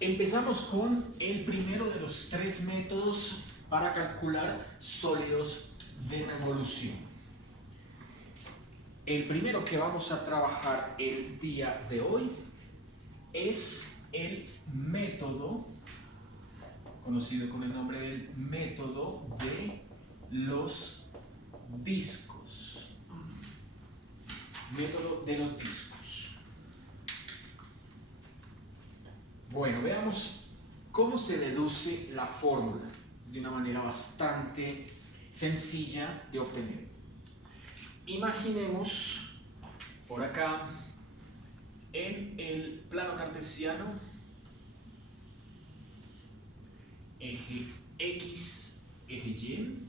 Empezamos con el primero de los tres métodos para calcular sólidos de revolución. El primero que vamos a trabajar el día de hoy es el método conocido con el nombre del método de los discos. Método de los discos. Bueno, veamos cómo se deduce la fórmula de una manera bastante sencilla de obtener. Imaginemos por acá en el plano cartesiano eje X, eje Y,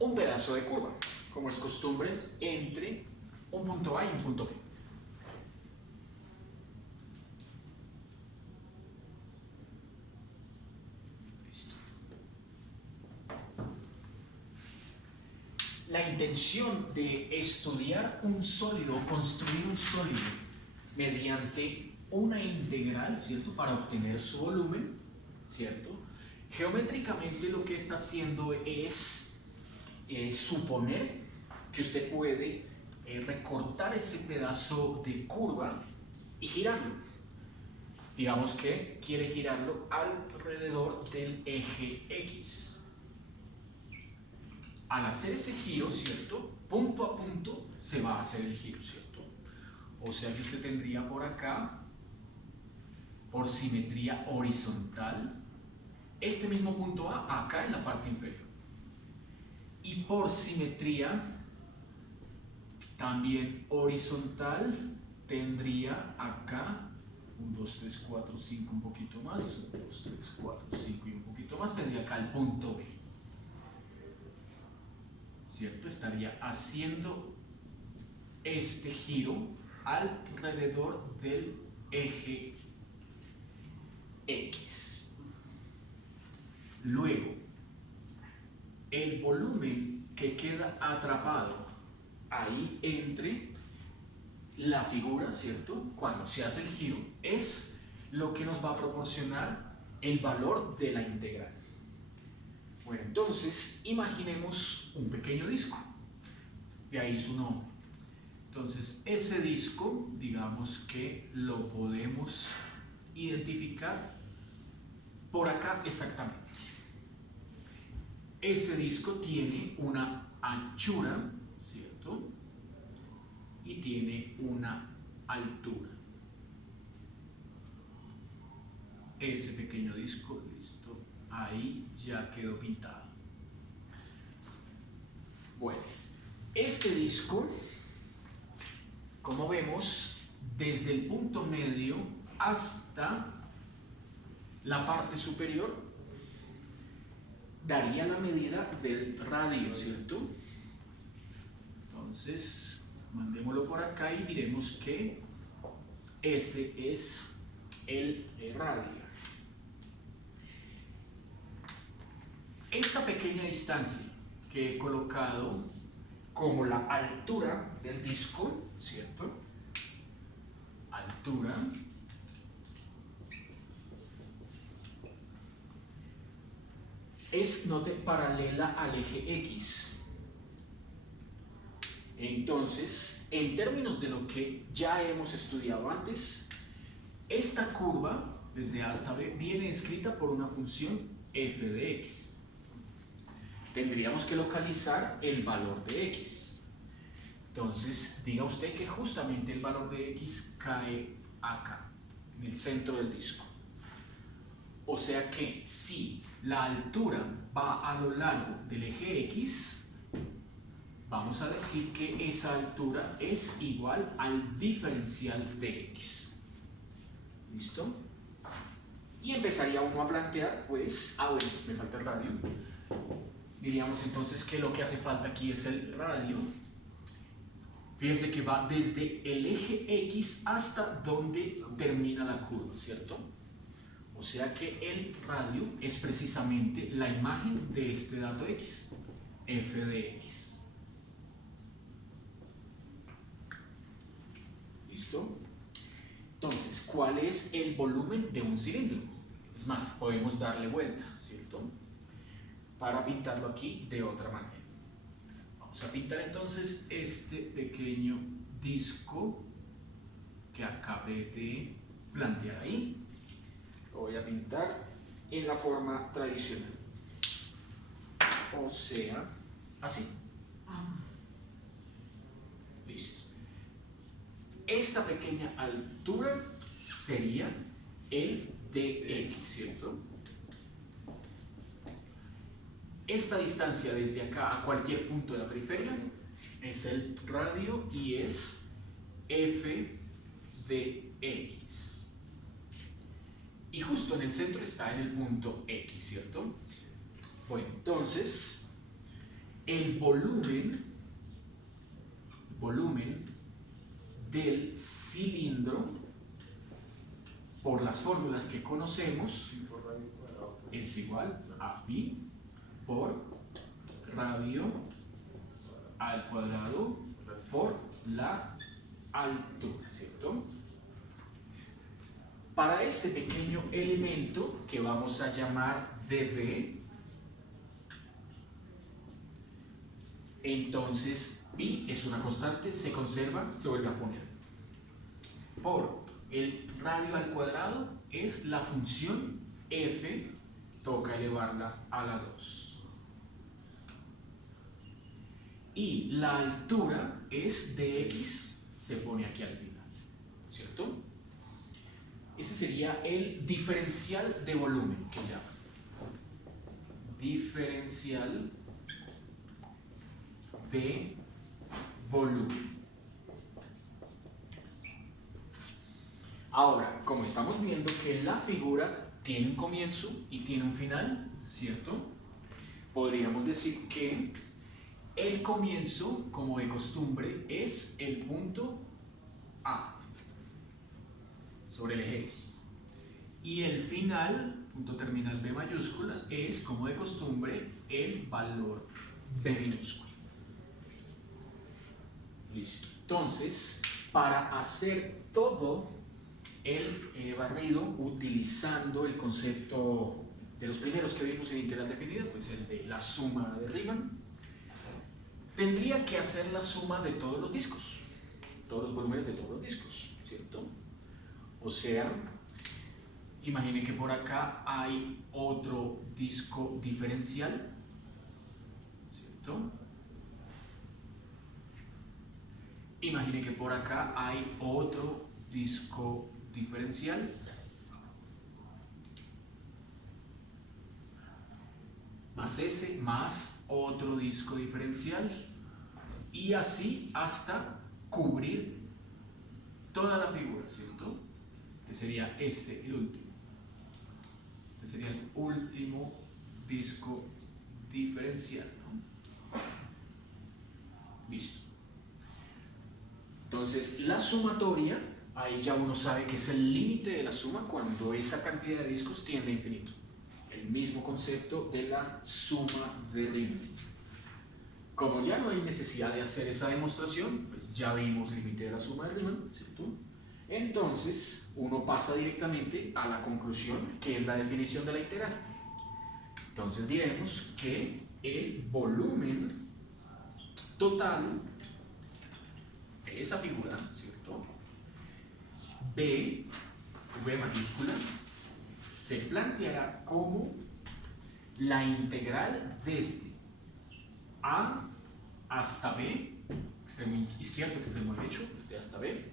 un pedazo de curva, como es costumbre, entre un punto A y un punto B. La intención de estudiar un sólido, construir un sólido mediante una integral, ¿cierto? Para obtener su volumen, ¿cierto? Geométricamente lo que está haciendo es suponer que usted puede recortar ese pedazo de curva y girarlo. Digamos que quiere girarlo alrededor del eje X. Al hacer ese giro, ¿cierto? Punto a punto se va a hacer el giro, ¿cierto? O sea que usted tendría por acá, por simetría horizontal, este mismo punto A acá en la parte inferior. Y por simetría también horizontal tendría acá 1, 2, 3, 4, 5, un poquito más, 1, 2, 3, 4, 5 y un poquito más, tendría acá el punto B. ¿Cierto? Estaría haciendo este giro alrededor del eje X. Luego, el volumen que queda atrapado ahí entre la figura, ¿cierto? Cuando se hace el giro, es lo que nos va a proporcionar el valor de la integral. Bueno, entonces, imaginemos un pequeño disco, de ahí su nombre. Entonces, ese disco, digamos que lo podemos identificar por acá exactamente. Ese disco tiene una anchura, ¿cierto? Y tiene una altura. Ese pequeño disco, listo, ahí ya quedó pintado. Bueno, este disco, como vemos, desde el punto medio hasta la parte superior, daría la medida del radio, ¿cierto? Entonces, mandémoslo por acá y diremos que ese es el radio. Esta pequeña distancia que he colocado como la altura del disco, ¿cierto? Altura es, note, paralela al eje X. Entonces, en términos de lo que ya hemos estudiado antes, esta curva, desde A hasta B, viene escrita por una función f de x. Tendríamos que localizar el valor de x. Entonces, diga usted que justamente el valor de x cae acá, en el centro del disco. O sea que si la altura va a lo largo del eje x, vamos a decir que esa altura es igual al diferencial de x. ¿Listo? Y empezaría uno a plantear, pues, bueno, me falta el radio. Diríamos entonces que lo que hace falta aquí es el radio. Fíjense que va desde el eje X hasta donde termina la curva, ¿cierto? O sea que el radio es precisamente la imagen de este dato X, f de X. ¿Listo? Entonces, ¿cuál es el volumen de un cilindro? Es más, podemos darle vuelta, ¿cierto? Para pintarlo aquí de otra manera. Vamos a pintar entonces este pequeño disco que acabé de plantear ahí. Lo voy a pintar en la forma tradicional. O sea, así. Listo. Esta pequeña altura sería el dx, ¿cierto? Esta distancia desde acá a cualquier punto de la periferia es el radio y es f de x. Y justo en el centro está en el punto x, ¿cierto? Bueno, entonces, el volumen del cilindro, por las fórmulas que conocemos, es igual a pi por radio al cuadrado por la altura, ¿cierto? Para este pequeño elemento que vamos a llamar dv, entonces pi es una constante, se conserva, se vuelve a poner. Por el radio al cuadrado es la función f, toca elevarla a la 2. Y la altura es dx, se pone aquí al final, ¿cierto? Ese sería el diferencial de volumen que llaman. Diferencial de volumen. Ahora, como estamos viendo que la figura tiene un comienzo y tiene un final, ¿cierto? Podríamos decir que el comienzo, como de costumbre, es el punto A sobre el eje X. Y el final, punto terminal B mayúscula, es, como de costumbre, el valor B minúscula. Listo. Entonces, para hacer todo el barrido utilizando el concepto de los primeros que vimos en integral definida, pues el de la suma de Riemann, tendría que hacer la suma de todos los discos, todos los volúmenes de todos los discos, ¿cierto? O sea, imagine que por acá hay otro disco diferencial, ¿cierto? Imagine que por acá hay otro disco diferencial. Más ese, más otro disco diferencial. Y así hasta cubrir toda la figura, ¿cierto? Que sería este, el último. Este sería el último disco diferencial, ¿no? Listo. Entonces, la sumatoria, ahí ya uno sabe que es el límite de la suma cuando esa cantidad de discos tiende a infinito. El mismo concepto de la suma de Riemann. Como ya no hay necesidad de hacer esa demostración, pues ya vimos el límite de la suma de Riemann, ¿cierto? Entonces, uno pasa directamente a la conclusión, que es la definición de la integral. Entonces diremos que el volumen total de esa figura, ¿cierto? V mayúscula, se planteará como la integral desde A hasta B, extremo izquierdo, extremo derecho, desde A hasta B,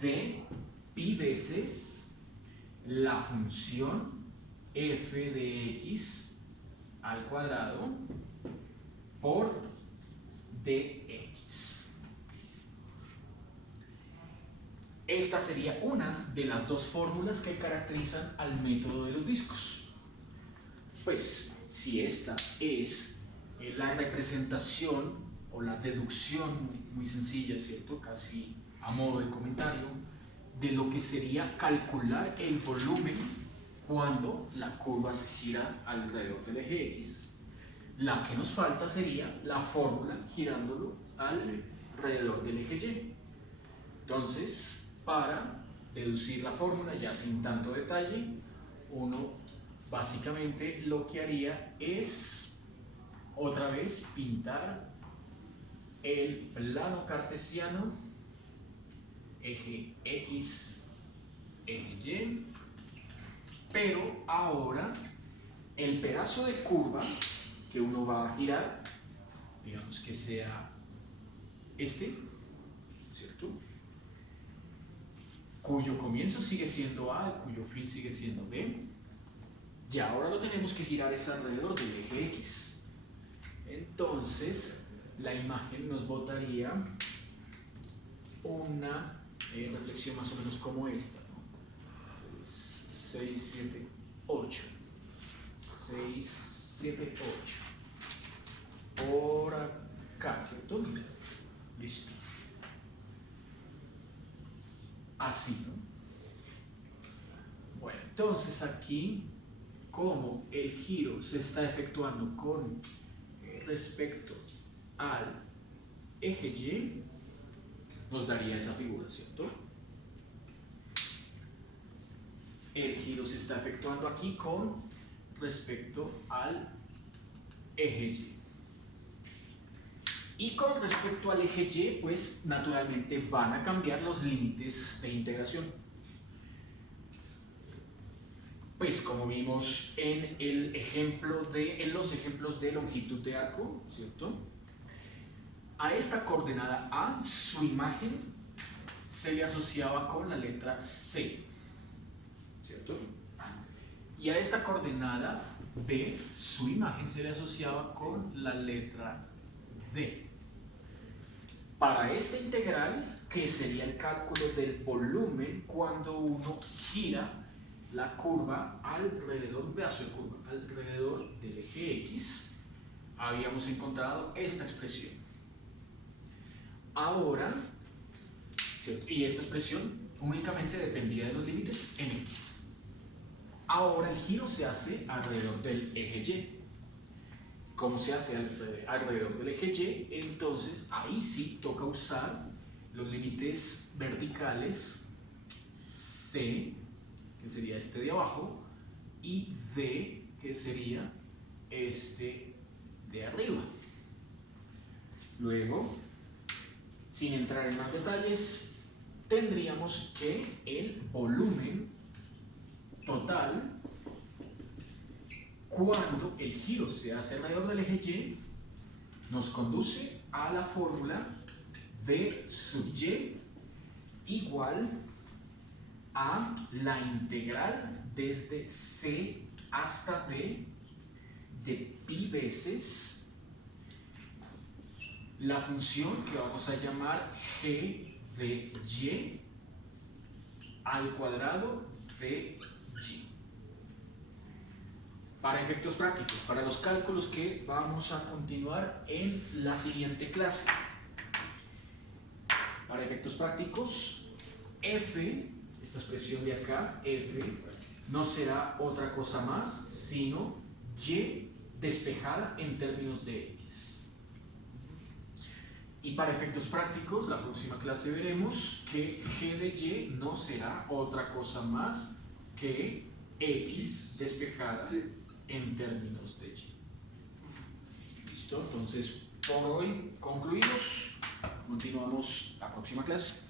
de pi veces la función f de x al cuadrado por dx. Esta sería una de las dos fórmulas que caracterizan al método de los discos. Pues, si esta es la representación o la deducción muy sencilla, ¿cierto? Casi a modo de comentario, de lo que sería calcular el volumen cuando la curva se gira alrededor del eje X. La que nos falta sería la fórmula girándolo alrededor del eje Y. Entonces, para deducir la fórmula ya sin tanto detalle, uno básicamente lo que haría es otra vez pintar el plano cartesiano, eje X, eje Y, pero ahora el pedazo de curva que uno va a girar, digamos que sea este, ¿cierto? Cuyo comienzo sigue siendo A, cuyo fin sigue siendo B. Y ahora lo tenemos que girar es alrededor del eje X. Entonces, la imagen nos botaría una reflexión más o menos como esta, ¿no? 6, 7, 8. 6, 7, 8. Por acá, ¿cierto? Listo. Así, ¿no? Bueno, entonces aquí, como el giro se está efectuando con respecto al eje Y, nos daría esa figura, ¿cierto? El giro se está efectuando aquí con respecto al eje Y. Y con respecto al eje Y, pues naturalmente van a cambiar los límites de integración. Pues como vimos en los ejemplos de longitud de arco, ¿cierto? A esta coordenada A, su imagen se le asociaba con la letra C, ¿cierto? Y a esta coordenada B, su imagen se le asociaba con la letra D. Para esta integral, que sería el cálculo del volumen cuando uno gira la curva alrededor, un pedazo de curva, alrededor del eje X, habíamos encontrado esta expresión. Ahora, ¿cierto? Y esta expresión únicamente dependía de los límites en X. Ahora el giro se hace alrededor del eje Y. Como se hace alrededor del eje Y, entonces ahí sí toca usar los límites verticales C, que sería este de abajo, y D, que sería este de arriba. Luego, sin entrar en más detalles, tendríamos que el volumen total, cuando el giro se hace alrededor del eje Y, nos conduce a la fórmula V sub Y igual a la integral desde C hasta D de pi veces la función que vamos a llamar g de Y al cuadrado de Y. Para efectos prácticos, para los cálculos que vamos a continuar en la siguiente clase. Para efectos prácticos, f, esta expresión de acá, f, no será otra cosa más sino y despejada en términos de x. Y para efectos prácticos, la próxima clase veremos que g de y no será otra cosa más que x despejada en términos de y. ¿Listo? Entonces, por hoy concluimos. Continuamos la próxima clase.